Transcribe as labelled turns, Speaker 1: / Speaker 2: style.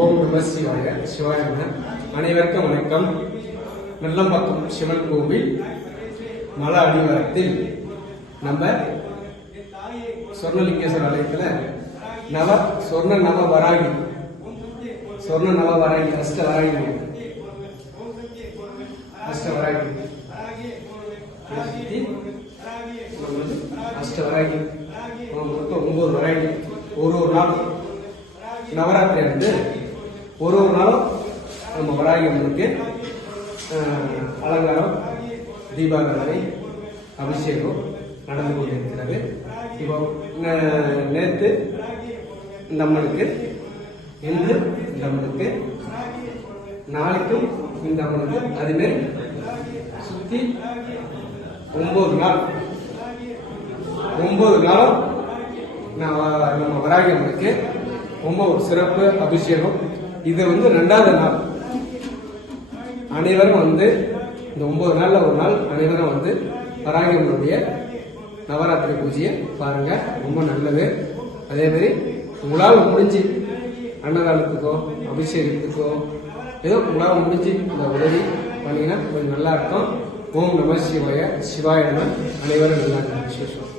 Speaker 1: ஓம் நம சிவாய. சிவாய அனைவருக்கும் வணக்கம். நல்லம்பாக்கம் சிவன் கோவில் மல அடிவாரத்தில் நம்ம சொர்ணலிங்கேஸ்வரர் ஆலயத்தில் நவ சொர்ண நவ வராகி. சொர்ண நவ வராகி அஷ்ட வராகி. அஷ்ட வராகி. அஷ்ட வராகி. மொத்தம் ஒன்பது வராகி. ஒரு ஒரு நாள் நவராத்திரி வந்து ஒரு ஒரு நாளும் நம்ம வராகி அம்மனுக்கு அலங்காரம் தீபாராதனை அபிஷேகம் நடந்து கொண்டிருக்கிறது. இப்போ நேற்று இந்த அம்மனுக்கு இன்று இந்த அம்மனுக்கு நாளைக்கும் இந்த அம்மனுக்கு அதுமாரி சுற்றி ஒம்பது நாள். ஒம்பது நாளும் நான் நம்ம வராகி அம்மனுக்கு ரொம்ப ஒரு சிறப்பு அபிஷேகம் இது வந்து ரெண்டாவது நாள். அனைவரும் வந்து இந்த ஒன்பது நாள்ல ஒரு நாள் அனைவரும் வந்து வராகி நவராத்திரி பூஜையை பாருங்க. ரொம்ப நல்லது. அதே மாதிரி உங்களால் முடிஞ்சு அன்னதானத்துக்கோ அபிஷேகத்துக்கோ ஏதோ உங்களால் முடிஞ்சு இந்த உதவி பண்ணீங்கன்னா கொஞ்சம் நல்லா இருக்கும். ஓம் நம சிவாய சிவாய நம. அனைவரும் நல்லா இருக்கும் விசேஷம்.